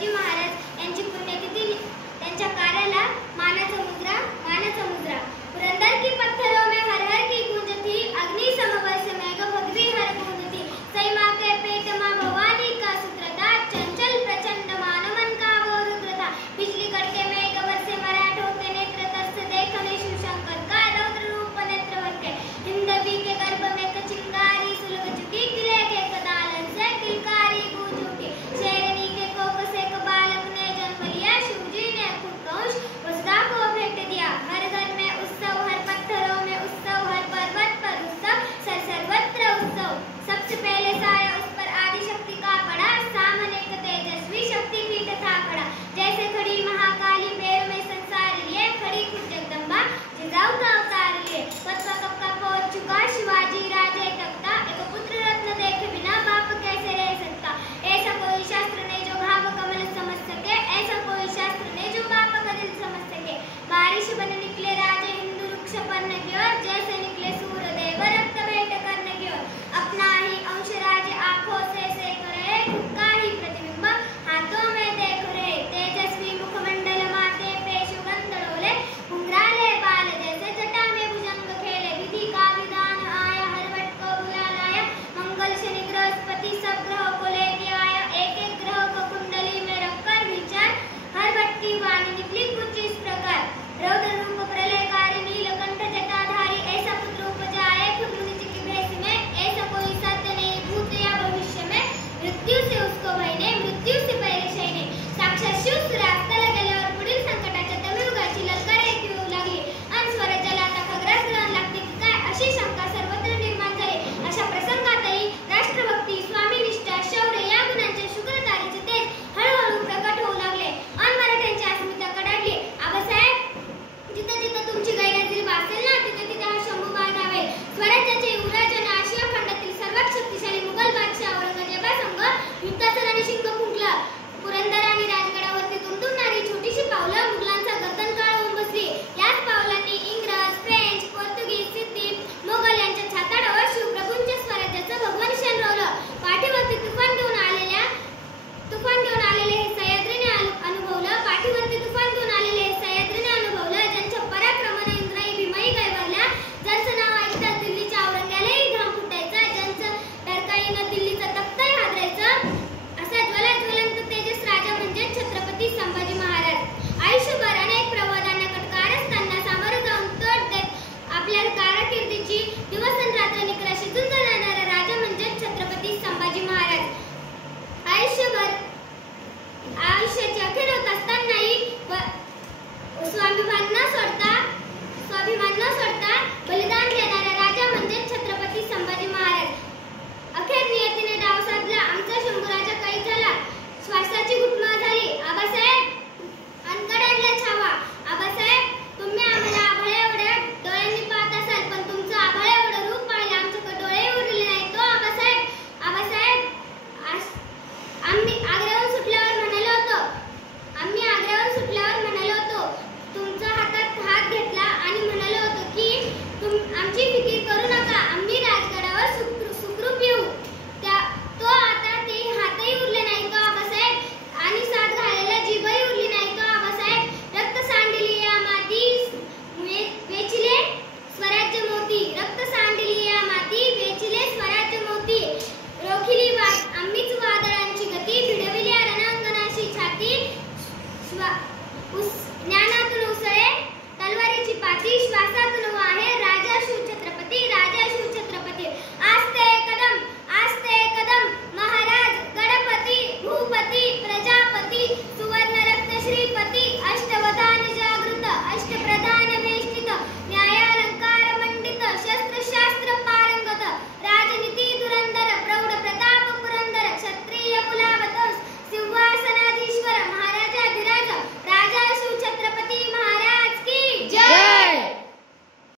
संभाजी महाराज यांची पुण्यतिथी, त्यांच्या कार्याला मानाचा मुद्रा। पुरंदर की पत्थरों में हर हर की गूंज थी, अग्नि समवर्ष में भगवी हर गूंज थी। सई माँ के पेट माँ भवानी का सूत्र था, चंचल प्रचंड मान मन का वो रुद्र था। बिजली कड़के में गबर से मराठ होते नेत्र तरस देखने शिव शंकर का रौद्र रूप नेत्र भर के। हिंदवी के गर्भ में कचिंगारी सुलग चुकी, किले के कदालन से किलकारी गूंज उठी। शेरनी के कोख से एक बालक ने जन्म लिया, शिवजी ने खुदकंश वसुधा को भेंट दिया। हर घर में उत्सव, हर पत्थरों में उत्सव, हर पर्वत पर उत्सव, सर्वत्र उत्सव। सबसे पहले साया उस पर आदिशक्ति का पड़ा, सामने एक तेजस्वी शक्ति पीठ था खड़ा। जैसे खड़ी महाकाली पैर में संसार लिए, खड़ी खुद जगदम्बा जिजाऊ का अवतार लिए। पद का कप्पा पहुंच चुका शिवाजी राजे तख्ता, एक पुत्र रत्न देखे बिना बाप कैसे रह सकता। ऐसा कोई शास्त्र नहीं जो भाव कमल समझ सके, ऐसा कोई शास्त्र नहीं जो बाप का दिल समझ सके। बारिश बन निकले राजे हिंदू वृक्ष पन्न की ओर, जैसे निकले सूर्यदेव रक्त भेंट करने की ओर। अपना ही अंश राजे आंखों से सेक रहे, खुद का ही प्रतिबिंब हाथों में देख रहे। तेजस्वी मुखमंडल माथे पे सुगंध डोले, घुंघराले बाल जैसे जटा में भुजंग खेले। विधि का विधान आया, हर भट्ट को बुला लाया, मंगल शनि बृहस्पति सब ग्रहों को लेके आया। एक एक ग्रह को कुंडली में रखकर विचार, हर भट्ट की वाणी निकली कुछ इस प्रकार। रौद्र रूप प्रलयकारी नीलकंठ जटाधारी, ऐसा पुत्र उपजाए खुद मुनि जी की भेष में। ऐसा कोई सत्य नहीं भूत या भविष्य में, मृत्यु से उसको भय नहीं, मृत्यु से पहले शय नहीं। साक्षात शिव सूर्यास्ताला गेल्यावर पुढील संकटाच्या तमिळुगाची ललकार ऐकू लागली, अन स्वराज्याला आता खग्रास ग्रहण लागते की काय अशी शंका सर्वत्र निर्माण झाली। अशा प्रसंगातही राष्ट्रभक्ती, स्वामीनिष्ठा, शौर्य या गुणांचे शुक्रतारीचे तेज हळूहळू प्रकट होऊ लागले, अन मराठ्यांची अस्मिता कडाडली। आबासाहेब, जिथं जिथं तुमची गैरहजेरी भासेल ना, तिथे तिथे हा शंभू मानावे। स्वराज्याचे युवराज आणि आशिया खंडातील सर्वात शक्तिशाली मुघल बादशाह औरंगजेबासंग युद्धाचं रणशिंग फुंकलं। पुरंदर आणि राजगडावरती दुमदुमणारी छोटीशी पावलं मुघलांचा गर्दनकाळ होऊन बसली। याच पावलांनी इंग्रज, फ्रेंच, पोर्तुगीज, सिद्धी, मोगल यांच्या छाताडावर शिवप्रभूंच्या स्वराज्याचं भगवान शान रोवलं। पाठीवरती तुफान घेऊन आलेले हे सह्याद्रीने अनुभवलं, पाठीवरती तुफान घेऊन आलेले हे सह्याद्रीने अनुभवलं। ज्यांच्या पराक्रमाने इंद्राई भीमाई गैरवरल्या, ज्यांचं नाव ऐकताच दिल्लीच्या औरंग्यालाही घाम फुटायचा, ज्यांचं डरकाळीनं दिल्लीचं तख्तही हादरायचं, असा ज्वलंत तेजस राजा म्हणजे छत्रपती संभाजी महाराज। आयुष्यभर अनेक प्रवादांना कारस्थांना सामोरं जाऊन तोड देत आपल्या कारकिर्दीची दिवस आणि रात्र निकराशी झुंज जाणारा राजा म्हणजे छत्रपती संभाजी महाराज। आयुष्याची अखेर होत असतानाही स्वाभिमानानं